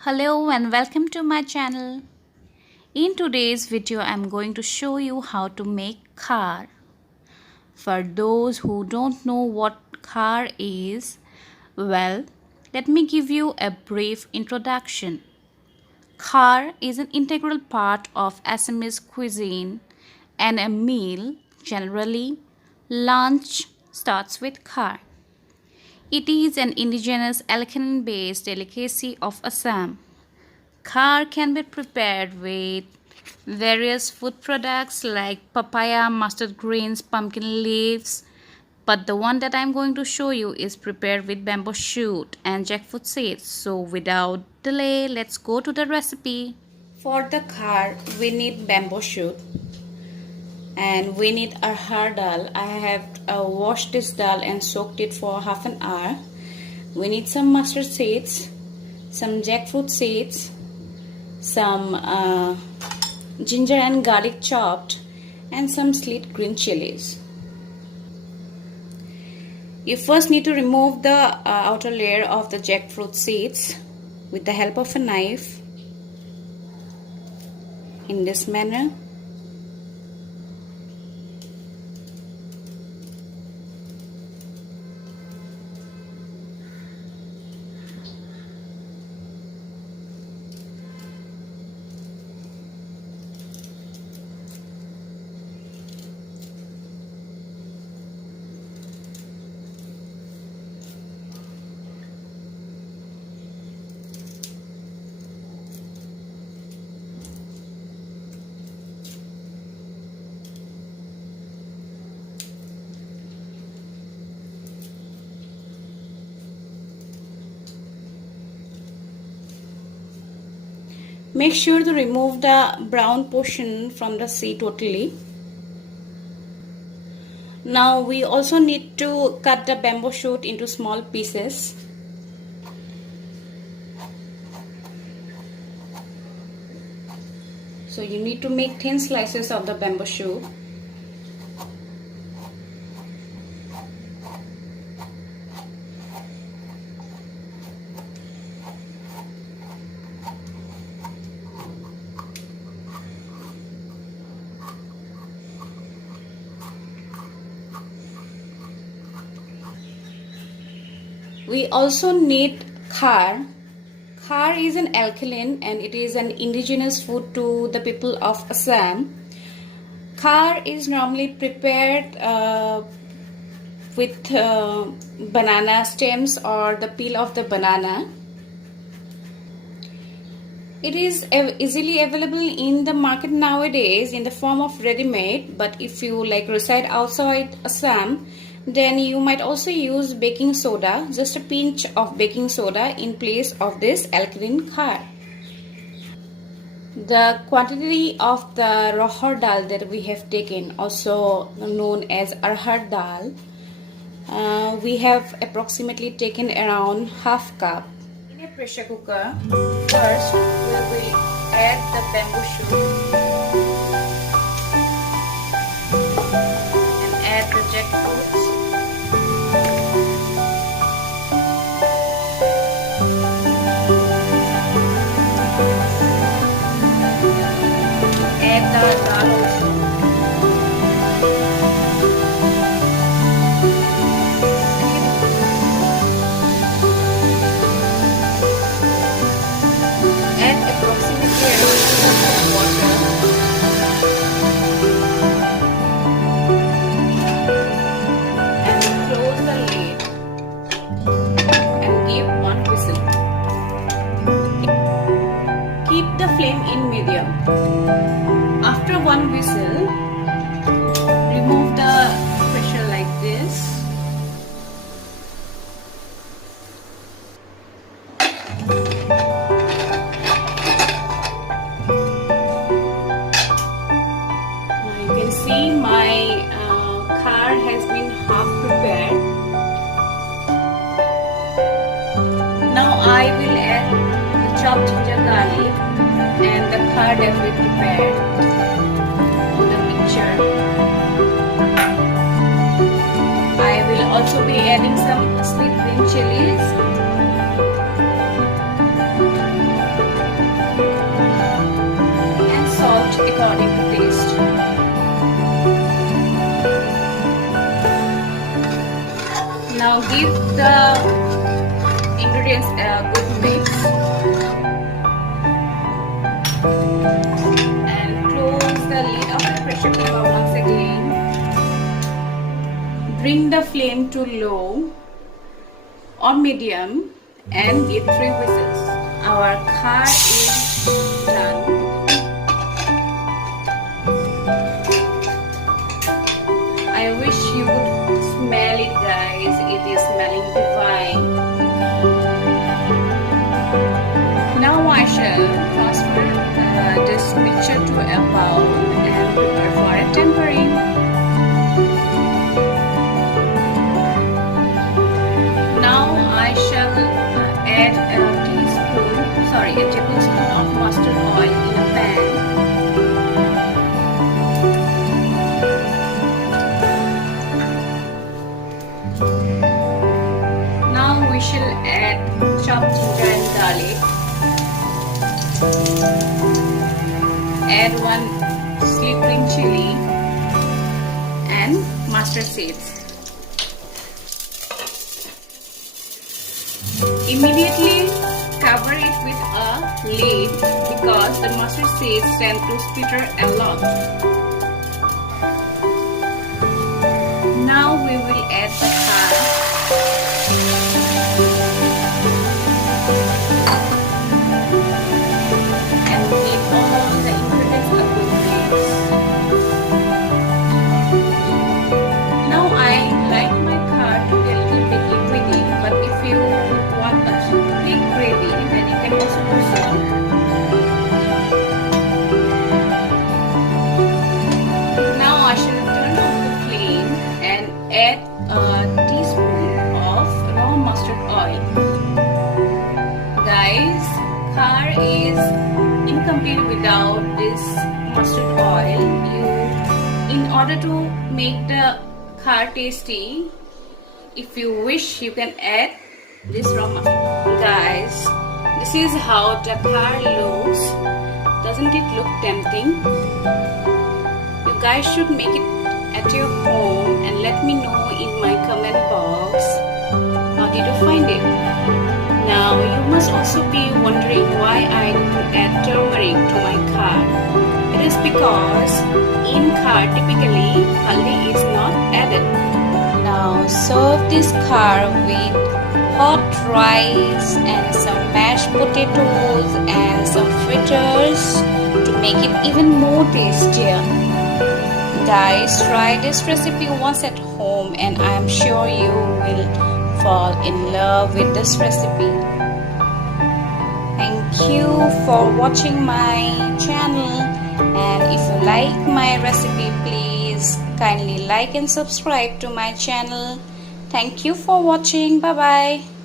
Hello and welcome to my channel. In today's video, I'm going to show you how to make khar. For those who don't know what khar is, well, let me give you a brief introduction. Khar is an integral part of Assamese cuisine and a meal, generally, lunch starts with khar. It is an indigenous Alkaline-based delicacy of Assam. Khar can be prepared with various food products like papaya, mustard greens, pumpkin leaves, but the one that I'm going to show you is prepared with bamboo shoot and jackfruit seeds. So without delay, let's go to the recipe. For the khar, we need bamboo shoot and we need arhar dal. I have washed this dal and soaked it for half an hour. We need some mustard seeds, some jackfruit seeds, some ginger and garlic chopped, and some slit green chilies. You first need to remove the outer layer of the jackfruit seeds with the help of a knife in this manner. Make sure to remove the brown portion from the seed totally. Now we also need to cut the bamboo shoot into small pieces. So you need to make thin slices of the bamboo shoot. We also need khar. Khar is an alkaline and it is an indigenous food to the people of Assam. Khar is normally prepared with banana stems or the peel of the banana. It is easily available in the market nowadays in the form of ready-made, but if you reside outside Assam, then you might also use baking soda, just a pinch of baking soda in place of this alkaline khar. The quantity of the rahar dal that we have taken, also known as arhar dal, we have approximately taken around half cup. In a pressure cooker, first we will add the bamboo shoot and add the jackfruit. Add the dal also. Add approximately around 2 cups of water. And close the lid and give one whistle. Keep the flame in medium. After one whistle, remove the pressure like this. Now you can see my khar has been half prepared. Now I will add the chopped ginger garlic and the khar that we prepared on the mixture. I will also be adding some sweet green chilies the ingredients a good mix and close the lid of the pressure cooker once again. Bring the flame to low or medium and give 3 whistles. Our khar is done. I wish you could smell it, guys. It is smelling divine. Now I shall transfer this mixture to a bowl and prepare for a tempering. Now I shall add a tablespoon of mustard oil in a pan. Now we shall add chopped ginger and garlic. Add 1 sliced green chili and mustard seeds. Immediately cover it with a lid because the mustard seeds tend to sputter a lot. Now we will add the khar. And give all the ingredients a good mix. Now I like my khar to be a little bit liquidy, but if you want a thick gravy, then you can also do so. Now I shall turn off the flame and add a teaspoon of raw mustard oil. Guys, khar is incomplete without this mustard oil. In order to make the khar tasty, if you wish, you can add this raw mustard. Guys, this is how the khar looks. Doesn't it look tempting? You guys should make it at your home and let me know in my comment box how did you find it. Now you must also be wondering why I didn't add turmeric to my khar. It is because in khar typically haldi is not added. Now serve this khar with hot rice and some mashed potatoes and some fritters to make it even more tastier. Guys, try this recipe once at home and I am sure you will fall in love with this recipe. Thank you for watching my channel, and if you like my recipe, please kindly like and subscribe to my channel. Thank you for watching. Bye bye.